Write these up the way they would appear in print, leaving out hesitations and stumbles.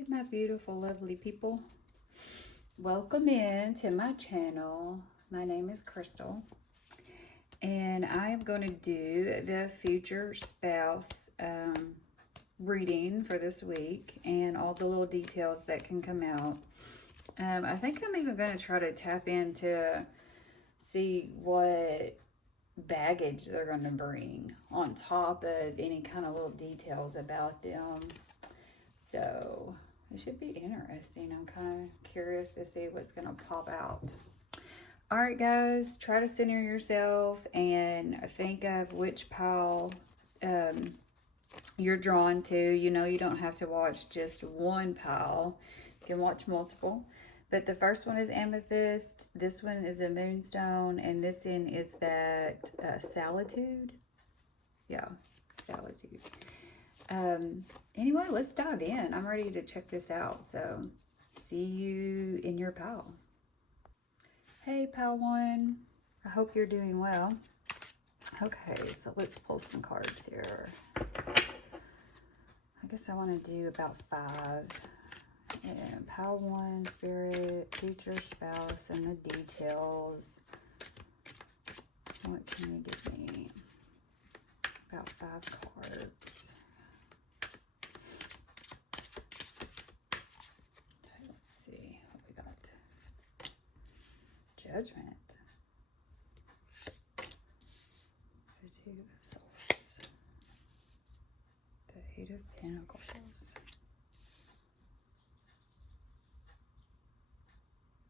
Hey, my beautiful, lovely people. Welcome in to my channel. My name is Crystal, and I am going to do the future spouse reading for this week and all the little details that can come out. I think I'm even going to try to tap into see what baggage they're going to bring on top of any kind of little details about them. So it should be interesting. I'm kind of curious to see what's going to pop out. All right, guys, try to center yourself and think of which pile you're drawn to. You know, you don't have to watch just one pile. You can watch multiple. But the first one is Amethyst. This one is a Moonstone. And this one is that Solitude. Yeah, Solitude. Anyway, let's dive in. I'm ready to check this out. So, see you in your pile. Hey, pile one. I hope you're doing well. Okay, so let's pull some cards here. I guess I want to do about 5. And pile one, spirit, future spouse, and the details. What can you give me? About 5 cards. Judgment. The 2 of Swords. The 8 of Pentacles.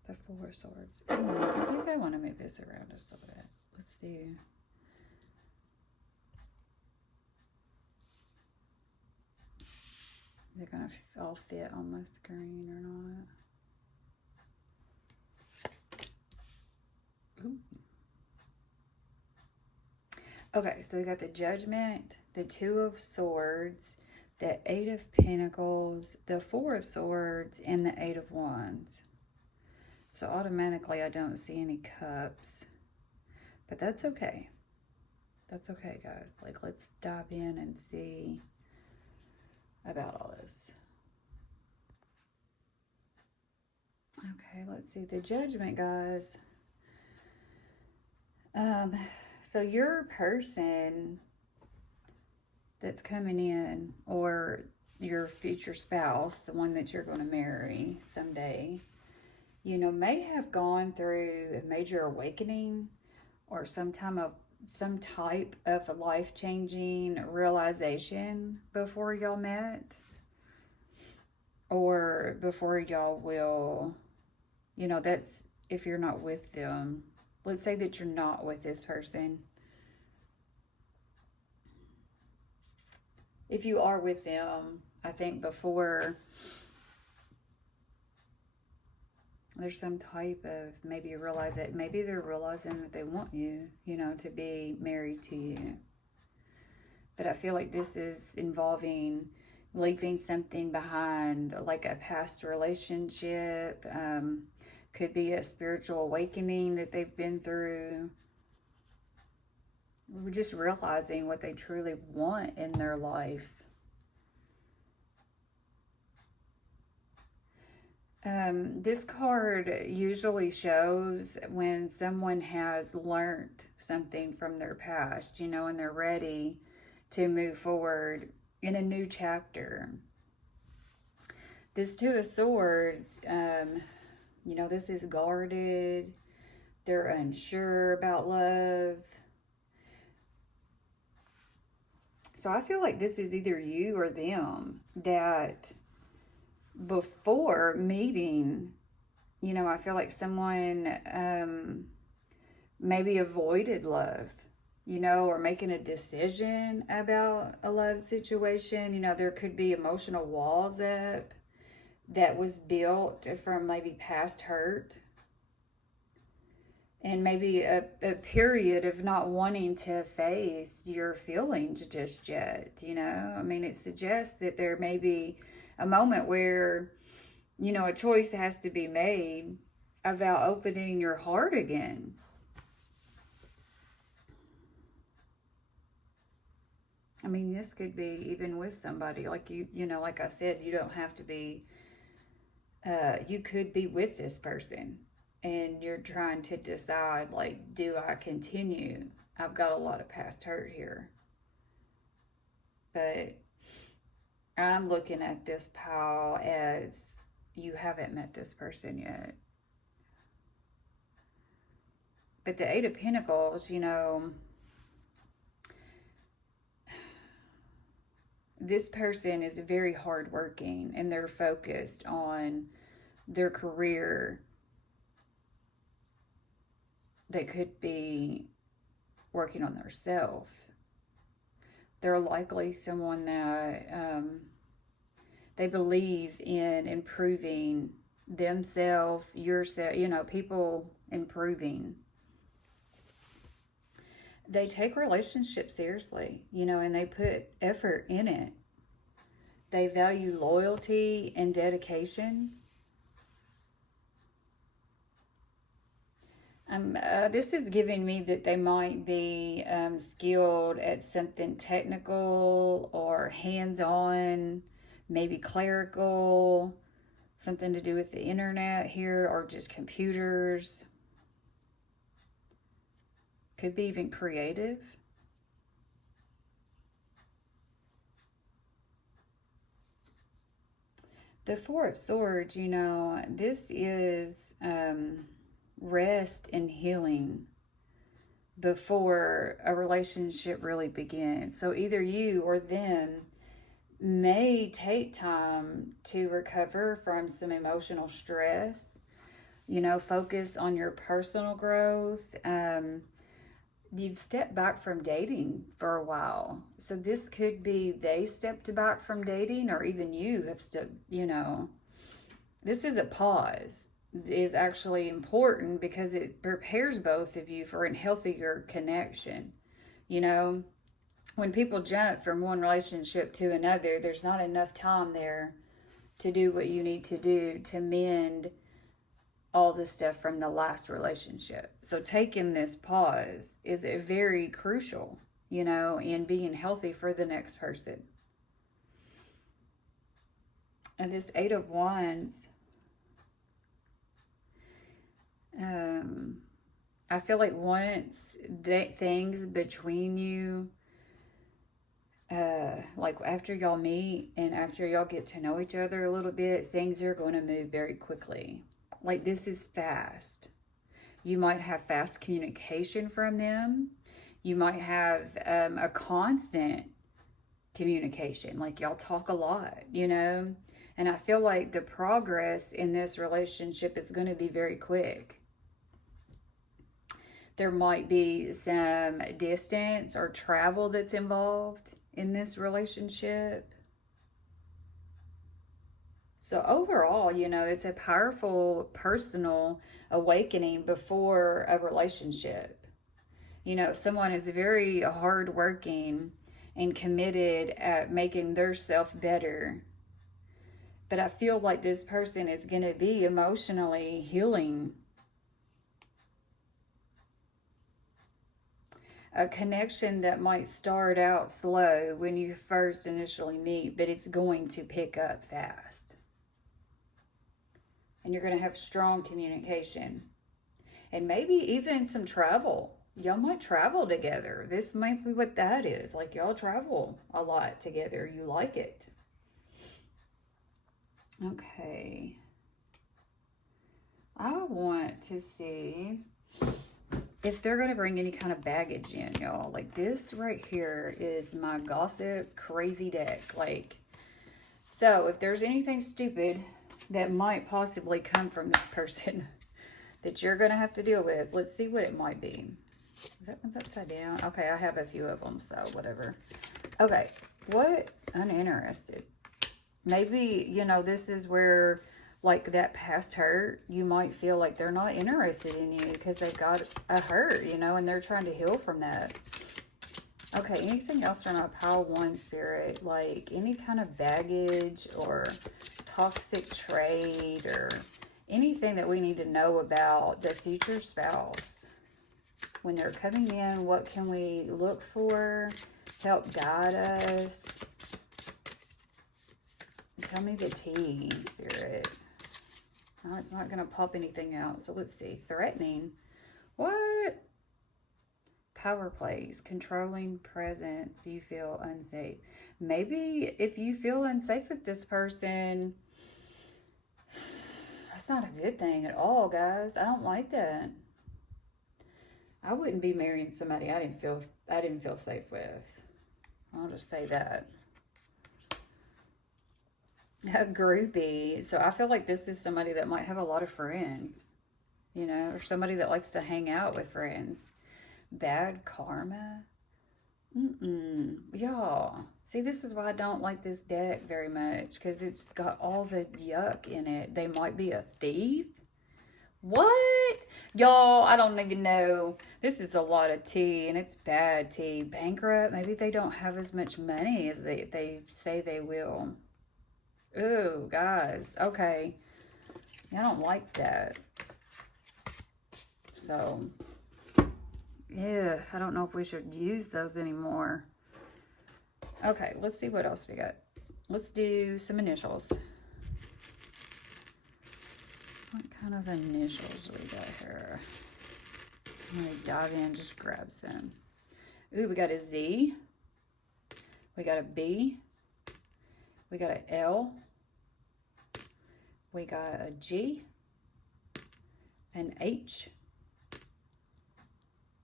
The 4 of Swords. I think I want to move this around just a little bit. Let's do... They're going to all fit on my screen or not. Ooh. Okay, so we got the Judgment, the 2 of Swords, the 8 of Pentacles, the 4 of Swords, and the 8 of Wands. So automatically I don't see any cups, but that's okay. That's okay, guys. Like, let's dive in and see about all this. Okay, let's see. The Judgment, guys. So your person that's coming in, or your future spouse, the one that you're going to marry someday, you know, may have gone through a major awakening or some type of life-changing realization before y'all met, or before y'all will, you know, that's if you're not with them. Let's say that you're not with this person. If you are with them, I think before, there's some type of maybe they're realizing that they want you, you know, to be married to you. But I feel like this is involving leaving something behind, like a past relationship. Could be a spiritual awakening that they've been through. We're just realizing what they truly want in their life. This card usually shows when someone has learned something from their past, you know, and they're ready to move forward in a new chapter. This 2 of Swords, you know, this is guarded. They're unsure about love. So I feel like this is either you or them that before meeting, you know, I feel like someone maybe avoided love, you know, or making a decision about a love situation. You know, there could be emotional walls up that was built from maybe past hurt. And maybe a period of not wanting to face your feelings just yet, you know. I mean, it suggests that there may be a moment where, you know, a choice has to be made about opening your heart again. I mean, this could be even with somebody. Like you know, like I said, you don't have to be, you could be with this person and you're trying to decide, like, do I continue? I've got a lot of past hurt here. But I'm looking at this pile as you haven't met this person yet. But the Eight of Pentacles, you know, this person is very hardworking and they're focused on their career. They could be working on themselves. They're likely someone that they believe in improving themselves, yourself, you know, people improving. They take relationships seriously, you know, and they put effort in it. They value loyalty and dedication. This is giving me that they might be skilled at something technical or hands-on, maybe clerical, something to do with the internet here, or just computers. Could be even creative. The Four of Swords, you know, this is rest and healing before a relationship really begins. So either you or them may take time to recover from some emotional stress, you know, focus on your personal growth. You've stepped back from dating for a while. So this could be they stepped back from dating, or even you have stood, you know. This is a pause. Is actually important because it prepares both of you for a healthier connection. You know, when people jump from one relationship to another, there's not enough time there to do what you need to do to mend all the stuff from the last relationship. So taking this pause is very crucial, you know, in being healthy for the next person. And this Eight of Wands, I feel like once things between you, like after y'all meet and after y'all get to know each other a little bit, things are going to move very quickly. Like this is fast. You might have fast communication from them. You might have a constant communication. Like y'all talk a lot, you know? And I feel like the progress in this relationship is going to be very quick. There might be some distance or travel that's involved in this relationship. So overall, you know, it's a powerful personal awakening before a relationship. You know, someone is very hardworking and committed at making their self better. But I feel like this person is going to be emotionally healing. A connection that might start out slow when you first initially meet, but it's going to pick up fast. And you're going to have strong communication. And maybe even some travel. Y'all might travel together. This might be what that is. Like y'all travel a lot together. You like it. Okay. I want to see if they're going to bring any kind of baggage in, y'all. Like this right here is my gossip crazy deck. Like, so if there's anything stupid that might possibly come from this person that you're going to have to deal with, let's see what it might be. That one's upside down. Okay, I have a few of them, so whatever. Okay, what? Uninterested. Maybe, you know, this is where, like, that past hurt, you might feel like they're not interested in you because they've got a hurt, you know, and they're trying to heal from that. Okay, anything else from my pile one spirit? Like, any kind of baggage or toxic trade or anything that we need to know about the future spouse? When they're coming in, what can we look for? Help guide us. Tell me the tea, Spirit. Oh, it's not going to pop anything out. So let's see. Threatening. What? Power plays. Controlling presence. You feel unsafe. Maybe if you feel unsafe with this person, that's not a good thing at all, guys. I don't like that. I wouldn't be marrying somebody I didn't feel safe with. I'll just say that. A groupie. So I feel like this is somebody that might have a lot of friends, you know, or somebody that likes to hang out with friends. Bad karma. Y'all. See, this is why I don't like this deck very much, because it's got all the yuck in it. They might be a thief. What? Y'all, I don't even know. This is a lot of tea, and it's bad tea. Bankrupt. Maybe they don't have as much money as they say they will. Ooh, guys. Okay. I don't like that. So, yeah, I don't know if we should use those anymore. Okay, let's see what else we got. Let's do some initials. What kind of initials we got here? I'm going to dive in, just grab some. Ooh, we got a Z. We got a B. We got an L. We got a G. An H.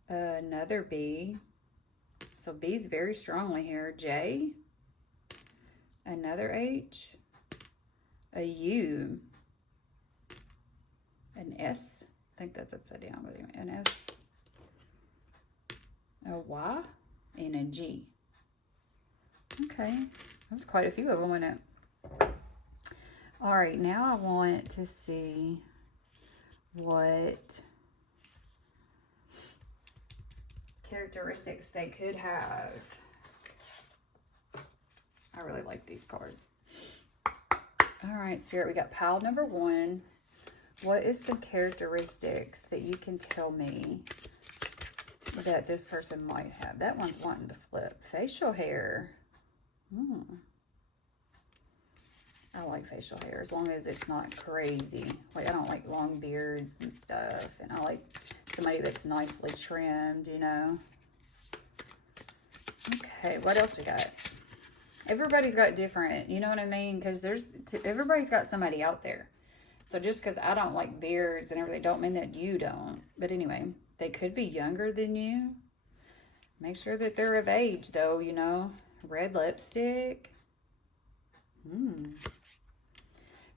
Another B. So B's very strongly here. J. Another H. A U. An S. I think that's upside down, but anyway, an S. A Y. And a G. Okay. That was quite a few of them, wasn't it? All right, now I want to see what characteristics they could have. I really like these cards. All right, Spirit, we got pile number 1. What is some characteristics that you can tell me that this person might have? That one's wanting to flip. Facial hair. I like facial hair as long as it's not crazy. Like, I don't like long beards and stuff. And I like somebody that's nicely trimmed, you know. Okay, what else we got? Everybody's got different, you know what I mean? Because everybody's got somebody out there. So just because I don't like beards and everything, don't mean that you don't. But anyway, they could be younger than you. Make sure that they're of age, though, you know. Red lipstick.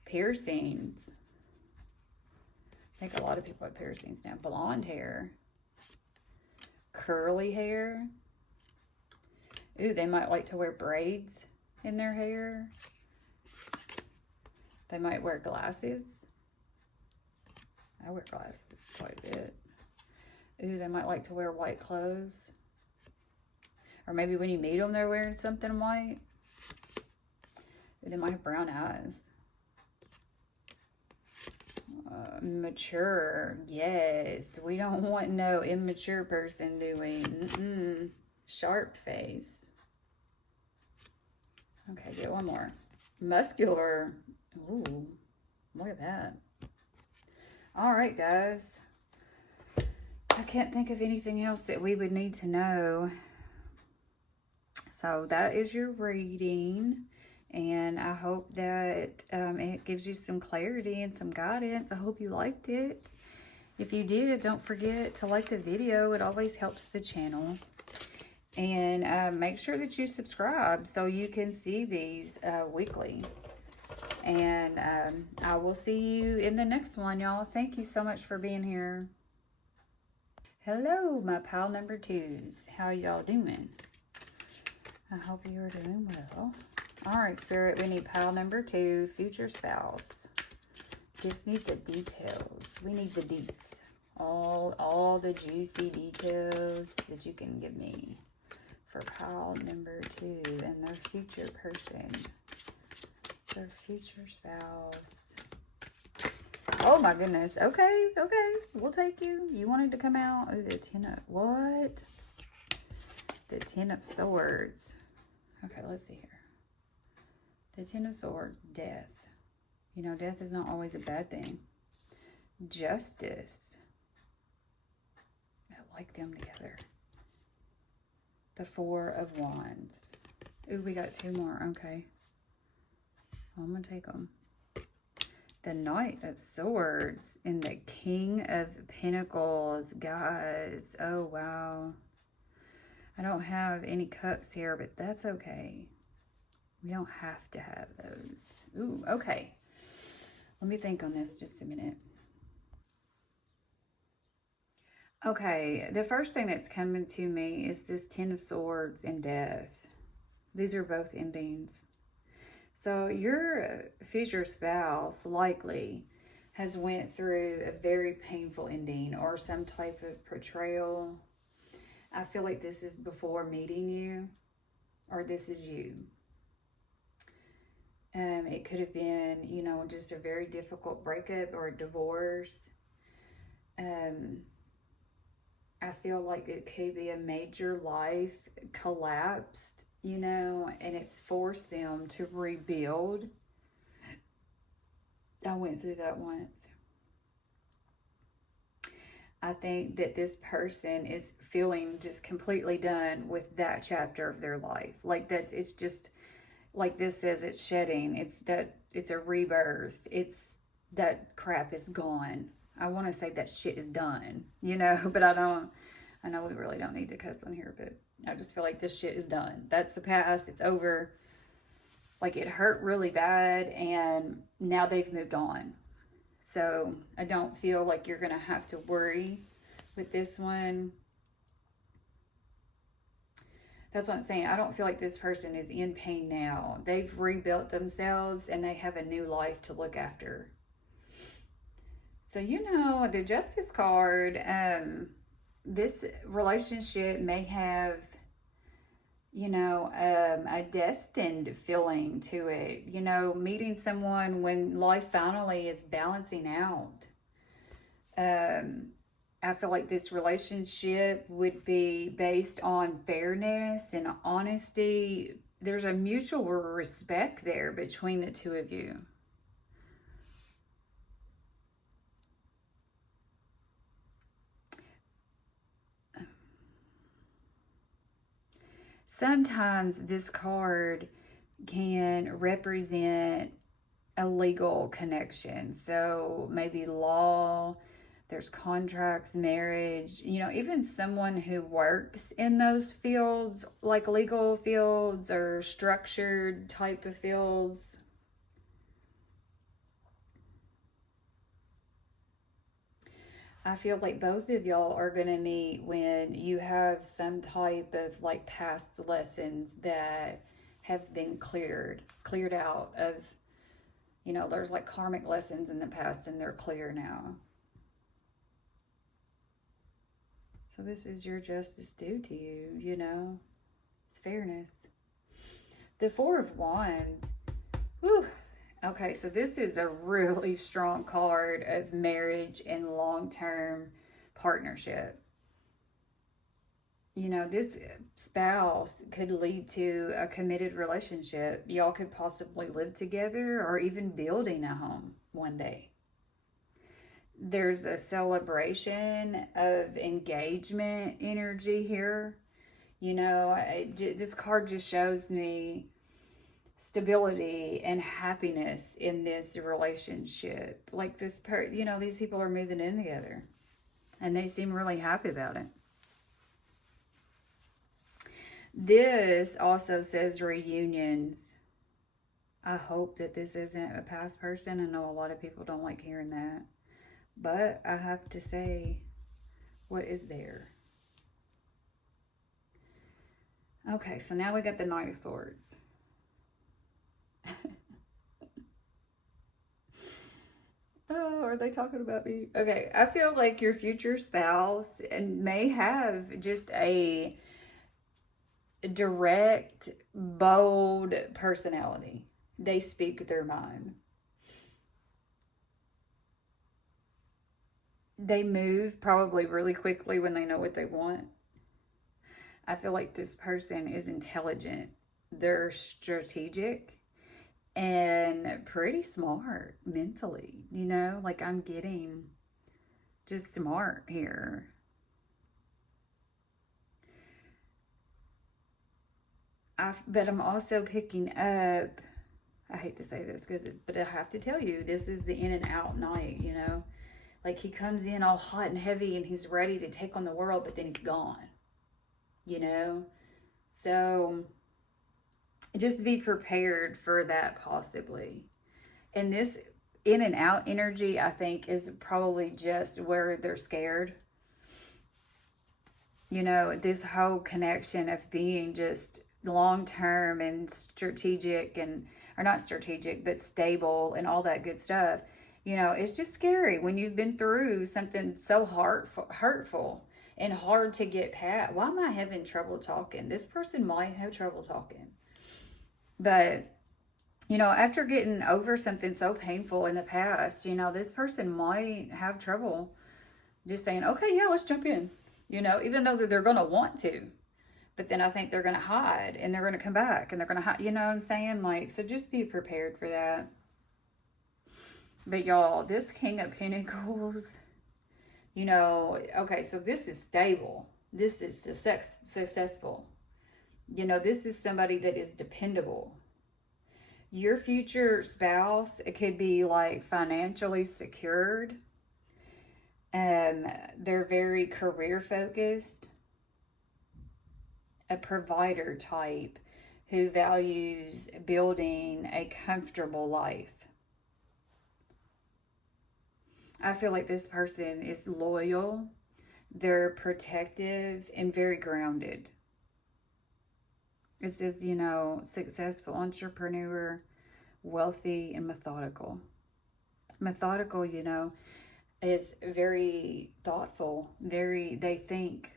Piercings. I think a lot of people have piercings now. Blonde hair. Curly hair. Ooh, they might like to wear braids in their hair. They might wear glasses. I wear glasses quite a bit. Ooh, they might like to wear white clothes. Or maybe when you meet them, they're wearing something white. They might have brown eyes. Mature. Yes. We don't want no immature person, do we? Sharp face. Okay, get one more. Muscular. Ooh, look at that. All right, guys. I can't think of anything else that we would need to know. So that is your reading. And I hope that it gives you some clarity and some guidance. I hope you liked it. If you did, don't forget to like the video. It always helps the channel. And make sure that you subscribe so you can see these weekly. And I will see you in the next one, y'all. Thank you so much for being here. Hello, my pile number 2s. How y'all doing? I hope you are doing well. All right, Spirit, we need pile number 2, future spouse. Give me the details. We need the deets. All the juicy details that you can give me for pile number 2 and their future person. Their future spouse. Oh my goodness. Okay. We'll take you. You wanted to come out. Oh, the 10 of what? The Ten of Swords. Okay, let's see here. The Ten of Swords, death. You know, death is not always a bad thing. Justice. I like them together. The Four of Wands. Ooh, we got two more. Okay. I'm going to take them. The Knight of Swords and the King of Pentacles. Guys. Oh, wow. I don't have any cups here, but that's okay. We don't have to have those. Ooh, okay. Let me think on this just a minute. Okay, the first thing that's coming to me is this Ten of Swords and death. These are both endings. So your future spouse likely has went through a very painful ending or some type of betrayal. I feel like this is before meeting you, or this is you. It could have been, you know, just a very difficult breakup or a divorce. I feel like it could be a major life collapsed, you know, and it's forced them to rebuild. I went through that once. I think that this person is feeling just completely done with that chapter of their life. Like that's, it's just, like this says, it's shedding. It's that, it's a rebirth. It's that crap is gone. I want to say that shit is done, you know, but I know we really don't need to cuss on here, but I just feel like this shit is done. That's the past. It's over. Like it hurt really bad and now they've moved on. So I don't feel like you're going to have to worry with this one. That's what I'm saying. I don't feel like this person is in pain now. They've rebuilt themselves and they have a new life to look after. So, you know, the Justice card, this relationship may have, you know, a destined feeling to it. You know, meeting someone when life finally is balancing out. I feel like this relationship would be based on fairness and honesty. There's a mutual respect there between the two of you. Sometimes this card can represent a legal connection. So maybe law, there's contracts, marriage, you know, even someone who works in those fields, like legal fields or structured type of fields. I feel like both of y'all are going to meet when you have some type of like past lessons that have been cleared out of, you know, there's like karmic lessons in the past and they're clear now. So this is your justice due to you, you know, it's fairness. The Four of Wands, whew. Okay, so this is a really strong card of marriage and long-term partnership. You know, this spouse could lead to a committed relationship. Y'all could possibly live together or even building a home one day. There's a celebration of engagement energy here. You know, this card just shows me stability and happiness in this relationship. Like this you know, these people are moving in together and they seem really happy about it. This also says reunions. I hope that this isn't a past person. I know a lot of people don't like hearing that, but I have to say what is there. Okay, so now we got the Knight of Swords. Oh, are they talking about me? Okay, I feel like your future spouse may have just a direct, bold personality. They speak their mind. They move probably really quickly when they know what they want. I feel like this person is intelligent. They're strategic and pretty smart mentally, you know? Like, I'm getting just smart here. But I'm also picking up, I hate to say this, but I have to tell you, this is the in and out night, you know? Like, he comes in all hot and heavy and he's ready to take on the world, but then he's gone, you know? So just be prepared for that possibly. And this in and out energy, I think, is probably just where they're scared. You know, this whole connection of being just long term and strategic, and or not strategic, but stable and all that good stuff. You know, it's just scary when you've been through something so hurtful and hard to get past. Why am I having trouble talking? This person might have trouble talking. But, you know, after getting over something so painful in the past, you know, this person might have trouble just saying, okay, yeah, let's jump in. You know, even though they're going to want to. But then I think they're going to hide and they're going to come back and they're going to hide. You know what I'm saying? Like, so just be prepared for that. But y'all, this King of Pentacles, you know, okay, so this is stable. This is successful. You know, this is somebody that is dependable. Your future spouse, it could be like financially secured. They're very career focused. A provider type who values building a comfortable life. I feel like this person is loyal, they're protective, and very grounded. It says, you know, successful entrepreneur, wealthy, and methodical. Methodical, you know, is very thoughtful, they think.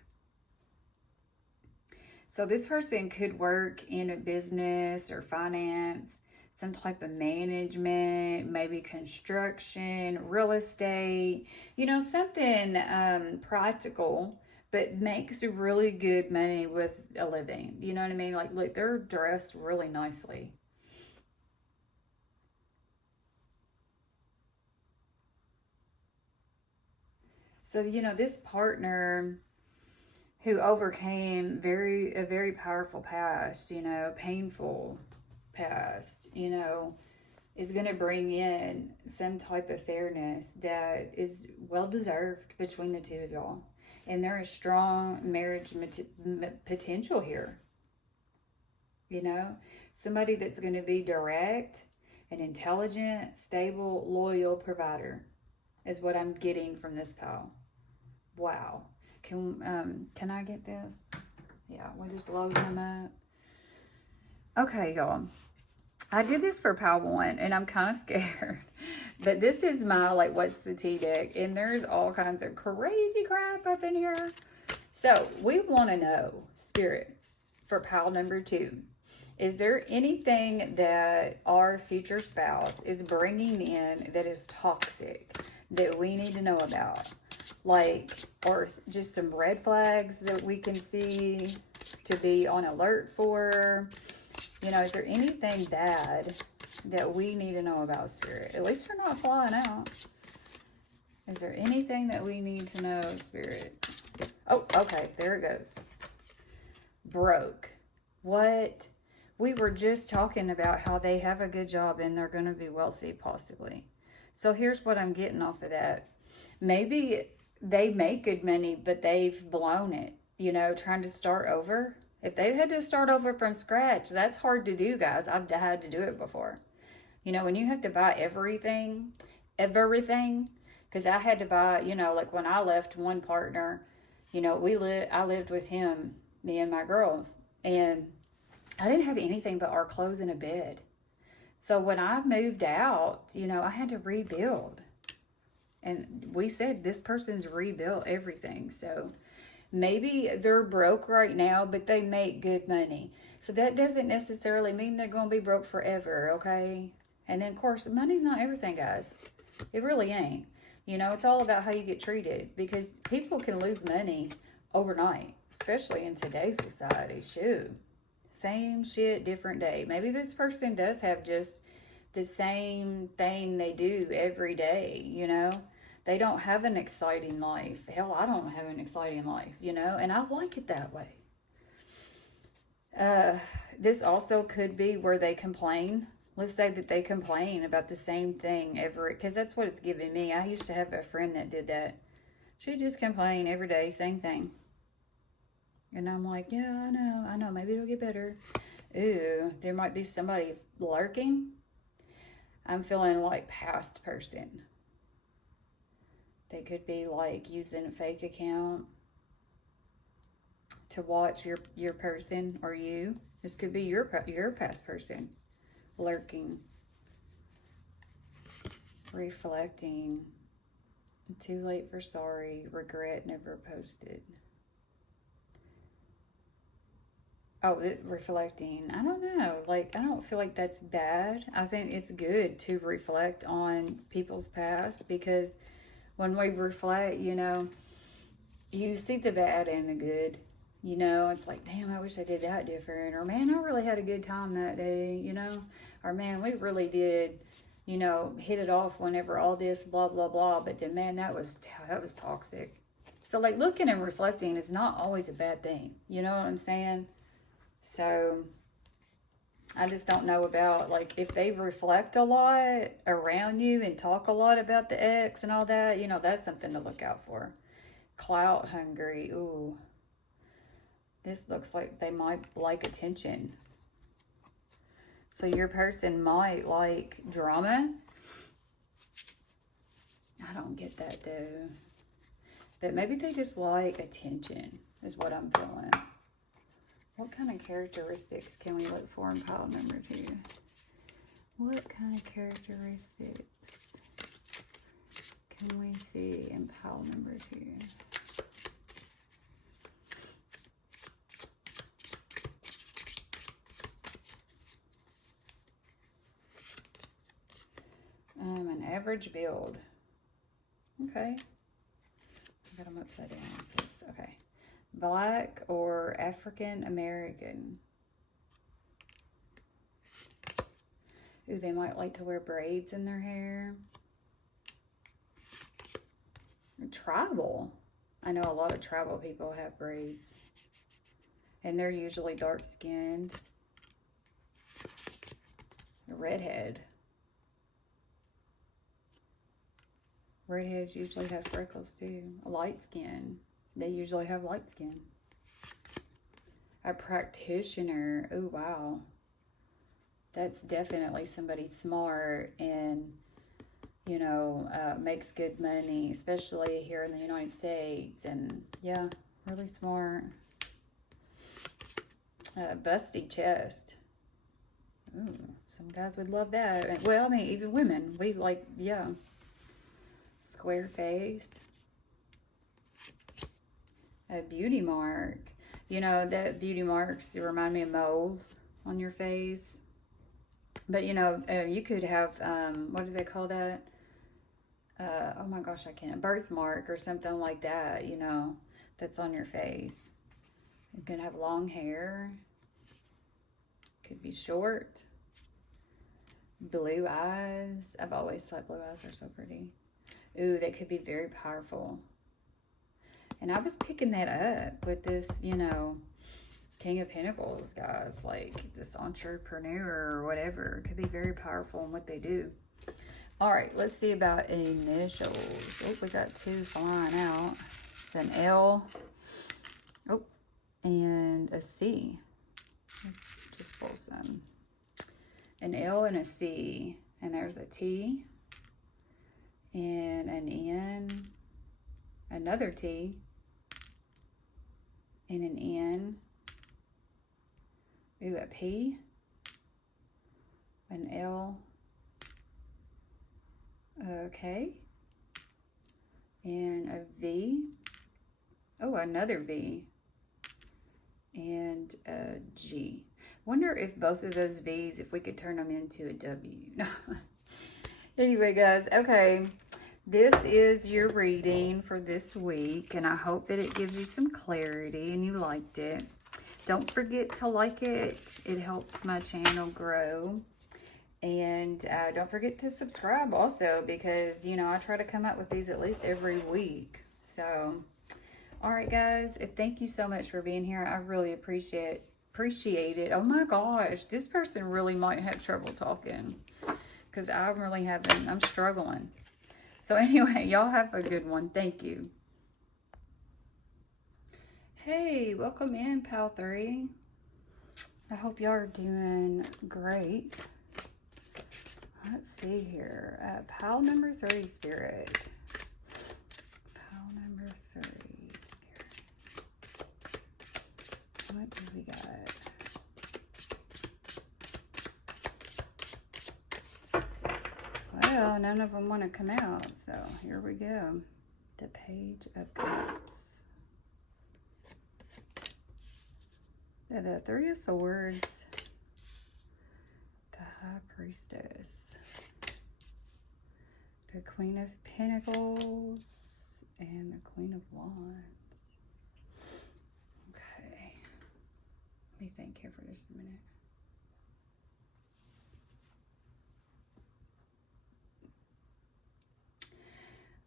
So this person could work in a business or finance, some type of management, maybe construction, real estate, you know, something practical, but makes really good money with a living. You know what I mean? Like, look, they're dressed really nicely. So, you know, this partner who overcame a very powerful past, you know, painful past, you know, is going to bring in some type of fairness that is well deserved between the two of y'all. And there is strong marriage potential here. You know, somebody that's going to be direct, an intelligent, stable, loyal provider is what I'm getting from this pile. Wow. Can I get this? Yeah, we'll just load him up. Okay, y'all. I did this for pile 1, and I'm kind of scared. But this is my, like, what's the tea deck? And there's all kinds of crazy crap up in here. So, we want to know, Spirit, for pile number 2. Is there anything that our future spouse is bringing in that is toxic that we need to know about? Like, or just some red flags that we can see to be on alert for? You know, is there anything bad that we need to know about, Spirit? At least we're not flying out. Is there anything that we need to know, Spirit? Oh, okay, there it goes. Broke. What? We were just talking about how they have a good job and they're going to be wealthy, possibly. So here's what I'm getting off of that. Maybe they make good money, but they've blown it, you know, trying to start over. If they've had to start over from scratch, that's hard to do, guys. I've had to do it before. You know, when you have to buy everything, because I had to buy, you know, like when I left one partner, you know, I lived with him, me and my girls, and I didn't have anything but our clothes and a bed. So when I moved out, you know, I had to rebuild. And we said this person's rebuilt everything. So maybe they're broke right now, but they make good money. So that doesn't necessarily mean they're going to be broke forever, okay? And then, of course, money's not everything, guys. It really ain't. You know, it's all about how you get treated. Because people can lose money overnight, especially in today's society. Shoot. Same shit, different day. Maybe this person does have just the same thing they do every day, you know? They don't have an exciting life. Hell, I don't have an exciting life, you know? And I like it that way. This also could be where they complain. Let's say that they complain about the same thing because that's what it's giving me. I used to have a friend that did that. She'd just complain every day, same thing. And I'm like, yeah, I know, maybe it'll get better. Ooh, there might be somebody lurking. I'm feeling like past person. They could be like using a fake account to watch your person or you. This could be your past person lurking, reflecting. Too late for sorry, regret, never posted. Oh, reflecting. I don't know. Like, I don't feel like that's bad. I think it's good to reflect on people's past, because when we reflect, you know, you see the bad and the good. You know, it's like, damn, I wish I did that different. Or, man, I really had a good time that day, you know. Or, man, we really did, you know, hit it off whenever all this blah, blah, blah. But then, man, that was toxic. So, like, looking and reflecting is not always a bad thing. You know what I'm saying? So, I just don't know about, like, if they reflect a lot around you and talk a lot about the ex and all that, you know, that's something to look out for. Clout hungry. Ooh. This looks like they might like attention. So your person might like drama. I don't get that though. But maybe they just like attention is what I'm feeling. What kind of characteristics can we look for in pile number 2? What kind of characteristics can we see in pile number 2? An average build. Okay. I got them upside down. So okay. Black or African American. Ooh, they might like to wear braids in their hair. Tribal. I know a lot of tribal people have braids. And they're usually dark skinned. A redhead. Redheads usually have freckles too. A light skin. They usually have light skin. A practitioner. Oh, wow. That's definitely somebody smart and, you know, makes good money, especially here in the United States. And, yeah, really smart. Busty chest. Ooh, some guys would love that. Well, I mean, even women. We like, yeah. Square face. A beauty mark. You know, that beauty marks remind me of moles on your face. But, you know, you could have, what do they call that? Oh my gosh, I can't. Birthmark or something like that, you know, that's on your face. You could have long hair. Could be short. Blue eyes. I've always thought blue eyes are so pretty. Ooh, they could be very powerful. And I was picking that up with this, you know, King of Pentacles, guys. Like, this entrepreneur or whatever. Could be very powerful in what they do. All right, let's see about initials. Oh, we got 2 flying out. It's an L. Oh, and a C. Let's just pull some. An L and a C. And there's a T. And an N, another T, and an N, ooh, a P, an L, okay, and a V, oh, another V, and a G. Wonder if both of those V's, if we could turn them into a W. Anyway, guys, okay. This is your reading for this week, and I hope that it gives you some clarity and you liked it. Don't forget to like it. It helps my channel grow. And don't forget to subscribe also, because, you know, I try to come up with these at least every week. So, all right, guys. Thank you so much for being here. I really appreciate it. Oh my gosh, this person really might have trouble talking, because I'm struggling. So anyway, y'all have a good one. Thank you. Hey, welcome in, Pal 3. I hope y'all are doing great. Let's see here. Pal number 3, Spirit. Pal number 3, Spirit. What do we got? Well, none of them want to come out, so here we go. The Page of Cups. The 3 of Swords, the High Priestess, the Queen of Pentacles, and the Queen of Wands. Okay, let me think here for just a minute.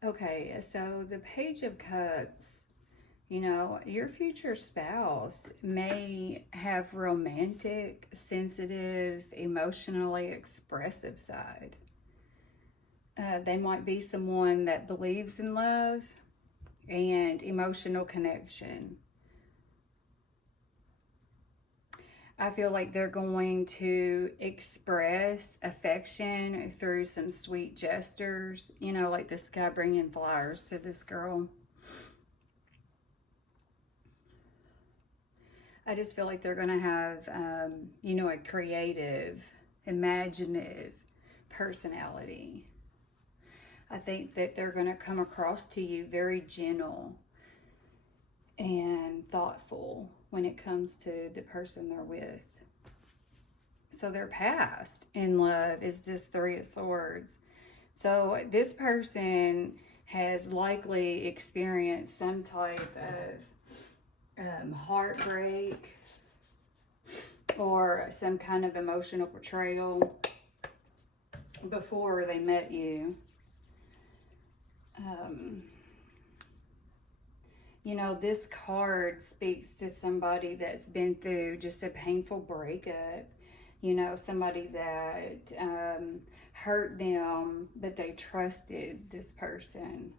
Okay, so the Page of Cups. You know, your future spouse may have romantic, sensitive, emotionally expressive side. They might be someone that believes in love and emotional connection. I feel like they're going to express affection through some sweet gestures. You know, like this guy bringing flowers to this girl. I just feel like they're going to have, you know, a creative, imaginative personality. I think that they're going to come across to you very gentle and thoughtful when it comes to the person they're with. So their past in love is this 3 of Swords. So this person has likely experienced some type of heartbreak or some kind of emotional betrayal before they met you. You know, this card speaks to somebody that's been through just a painful breakup. You know, somebody that hurt them, but they trusted this person.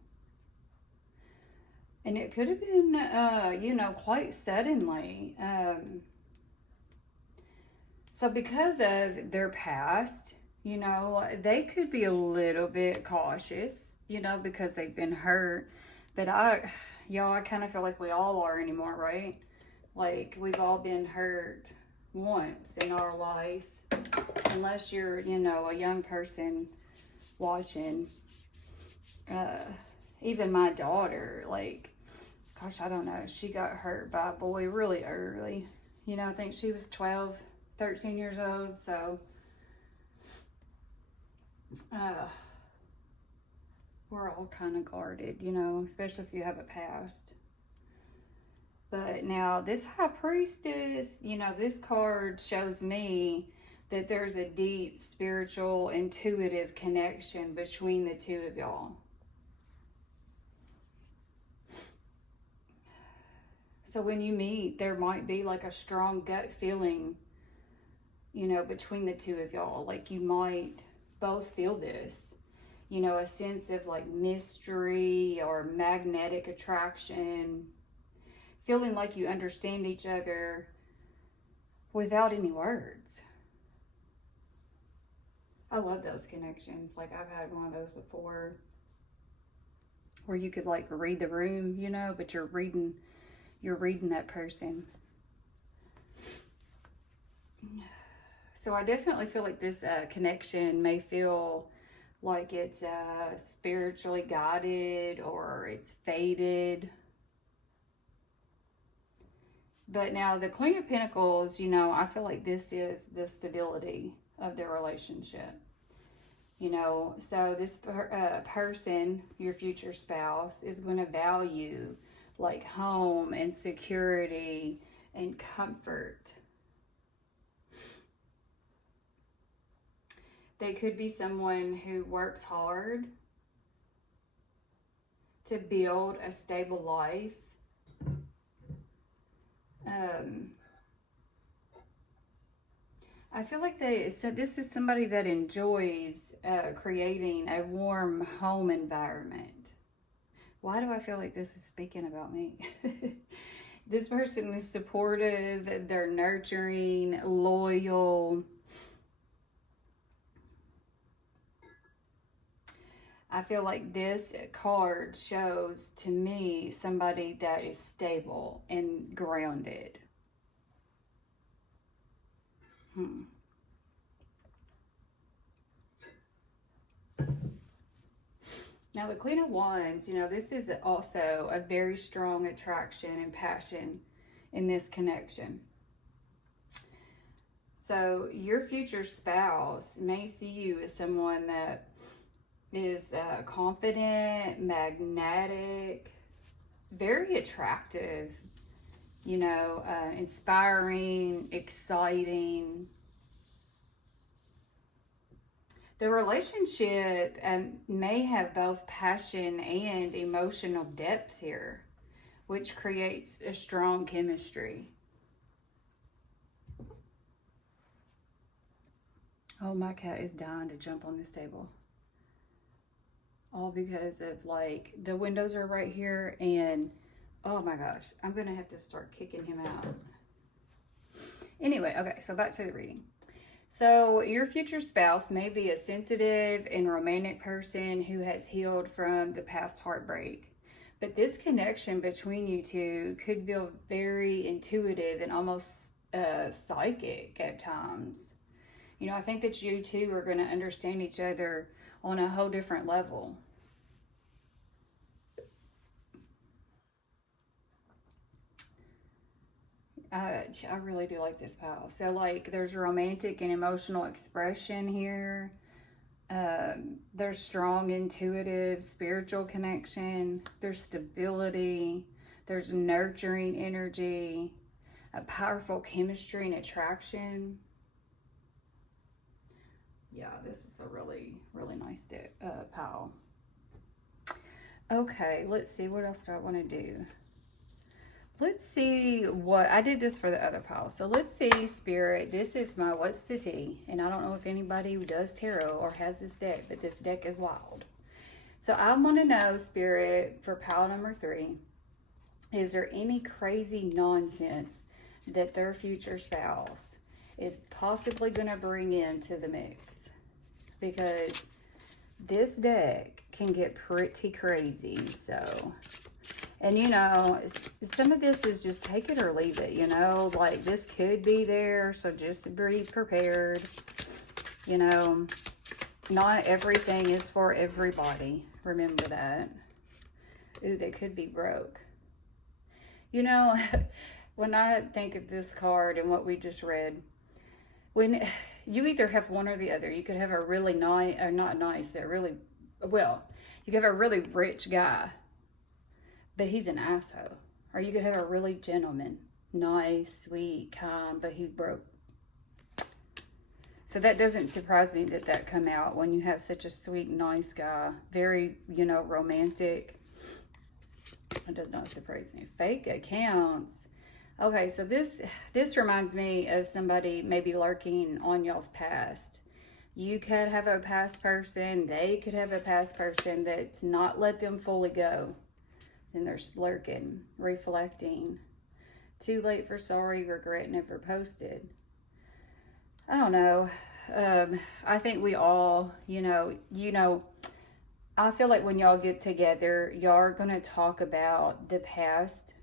And it could have been, you know, quite suddenly. So because of their past, you know, they could be a little bit cautious, you know, because they've been hurt. But y'all, I kind of feel like we all are anymore, right? Like, we've all been hurt once in our life. Unless you're, you know, a young person watching. Even my daughter, like, gosh, I don't know. She got hurt by a boy really early. You know, I think she was 12, 13 years old. So, we're all kind of guarded, you know, especially if you have a past. But now this High Priestess, you know, this card shows me that there's a deep spiritual, intuitive connection between the two of y'all. So when you meet, there might be like a strong gut feeling, you know, between the two of y'all. Like, you might both feel this, you know, a sense of like mystery or magnetic attraction, feeling like you understand each other without any words. I love those connections. Like, I've had one of those before where you could like read the room, you know, but you're reading that person. So I definitely feel like this connection may feel like it's spiritually guided or it's fated. But now the Queen of Pentacles, you know, I feel like this is the stability of their relationship. You know, so this person, your future spouse, is going to value like home and security and comfort. They could be someone who works hard to build a stable life. I feel like this is somebody that enjoys creating a warm home environment. Why do I feel like this is speaking about me? This person is supportive, they're nurturing, loyal. I feel like this card shows to me somebody that is stable and grounded. Now, the Queen of Wands, you know, this is also a very strong attraction and passion in this connection. So, your future spouse may see you as someone that is confident, magnetic, very attractive, you know, inspiring, exciting. The relationship may have both passion and emotional depth here, which creates a strong chemistry. Oh, my cat is dying to jump on this table. All because of, like, the windows are right here, and oh my gosh, I'm gonna have to start kicking him out. Anyway, okay, so back to the reading. So your future spouse may be a sensitive and romantic person who has healed from the past heartbreak. But this connection between you two could feel very intuitive and almost psychic at times. You know, I think that you two are going to understand each other on a whole different level. I really do like this pile. So, like, there's romantic and emotional expression here. There's strong, intuitive, spiritual connection. There's stability. There's nurturing energy. A powerful chemistry and attraction. Yeah, this is a really, really nice pile. Okay, let's see. What else do I want to do? Let's see what, I did this for the other pile. So let's see, Spirit, this is my What's the Tea? And I don't know if anybody who does tarot or has this deck, but this deck is wild. So I want to know, Spirit, for pile number 3, is there any crazy nonsense that their future spouse is possibly going to bring into the mix? Because this deck can get pretty crazy, so... And, you know, some of this is just take it or leave it, you know. Like, this could be there, so just be prepared. You know, not everything is for everybody. Remember that. Ooh, they could be broke. You know, when I think of this card and what we just read, when you either have one or the other. You could have a really nice, or not nice, but really, well, you could have a really rich guy, but he's an asshole. Or you could have a really gentleman, nice, sweet, kind, but he's broke. So that doesn't surprise me that that come out when you have such a sweet, nice guy. Very, you know, romantic. It does not surprise me. Fake accounts. Okay, so this reminds me of somebody maybe lurking on y'all's past. You could have a past person. They could have a past person that's not let them fully go. And they're lurking, reflecting. Too late for sorry, regret never posted. I don't know. I think we all, you know, I feel like when y'all get together, y'all are going to talk about the past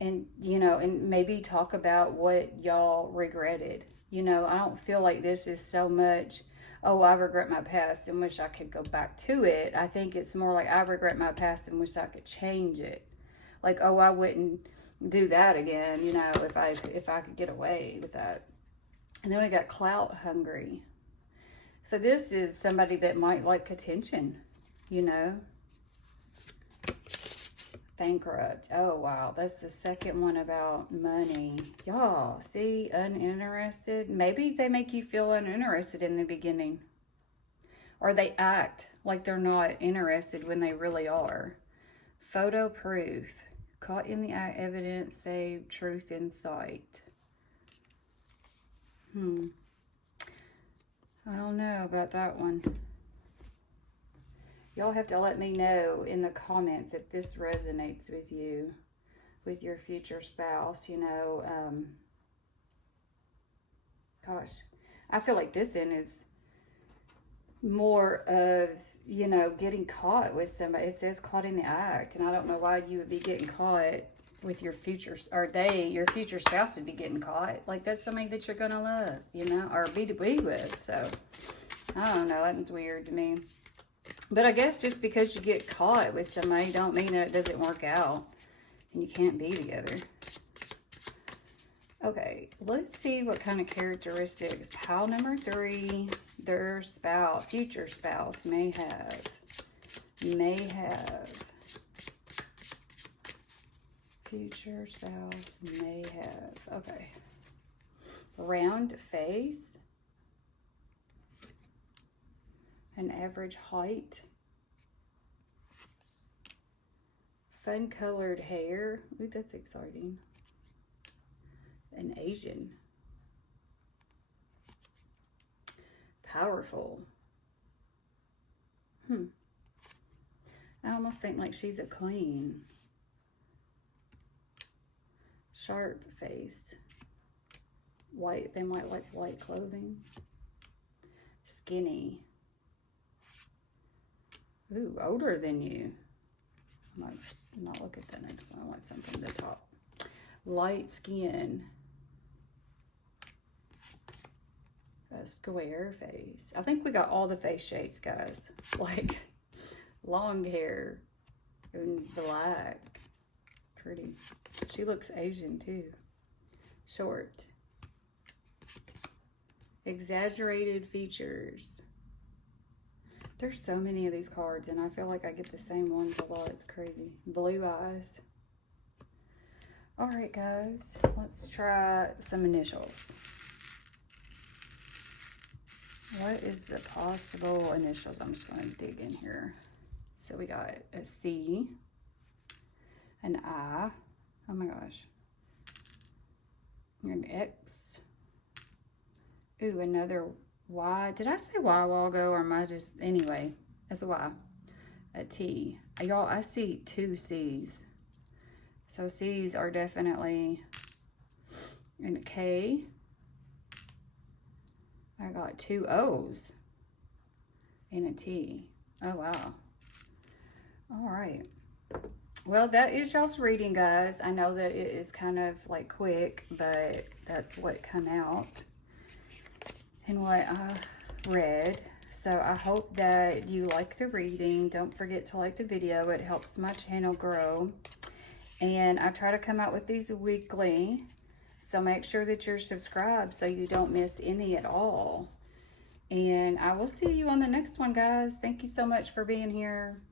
and, you know, and maybe talk about what y'all regretted. You know, I don't feel like this is so much, oh, I regret my past and wish I could go back to it. I think it's more like I regret my past and wish I could change it. Like, oh, I wouldn't do that again, you know, if I could get away with that. And then we got clout hungry. So this is somebody that might like attention, you know. Bankrupt. Oh, wow. That's the second one about money. Y'all, see, uninterested. Maybe they make you feel uninterested in the beginning. Or they act like they're not interested when they really are. Photo proof. Caught in the act, evidence, save truth in sight. I don't know about that one. Y'all have to let me know in the comments if this resonates with you, with your future spouse, you know. Gosh, I feel like this end is more of, you know, getting caught with somebody. It says caught in the act, and I don't know why you would be getting caught with your future, or your future spouse would be getting caught. Like, that's somebody that you're gonna love, you know, or be with. So, I don't know, that one's weird to me. But I guess just because you get caught with somebody don't mean that it doesn't work out and you can't be together. Okay, let's see what kind of characteristics pile number 3, their spouse, future spouse may have. Future spouse may have. Okay. Round face. An average height. Fun colored hair. Ooh, that's exciting. An Asian. Powerful. I almost think like she's a queen. Sharp face. White. They might like white clothing. Skinny. Ooh, older than you. I might look at the next one. I want something at the top. Light skin. A square face. I think we got all the face shapes, guys. Like long hair and black. Pretty. She looks Asian too. Short. Exaggerated features. There's so many of these cards, and I feel like I get the same ones a lot. It's crazy. Blue eyes. All right, guys. Let's try some initials. What is the possible initials? I'm just going to dig in here. So we got a C, an I. Oh my gosh. An X. Ooh, another Y. Did I say Y a while ago, or am I just, anyway, that's a Y. A T. Y'all, I see 2 C's. So C's are definitely, and a K. I got 2 O's and a T. Oh, wow. All right. Well, that is y'all's reading, guys. I know that it is kind of like quick, but that's what come out and what I read. So I hope that you like the reading. Don't forget to like the video. It helps my channel grow. And I try to come out with these weekly. So make sure that you're subscribed so you don't miss any at all. And I will see you on the next one, guys. Thank you so much for being here.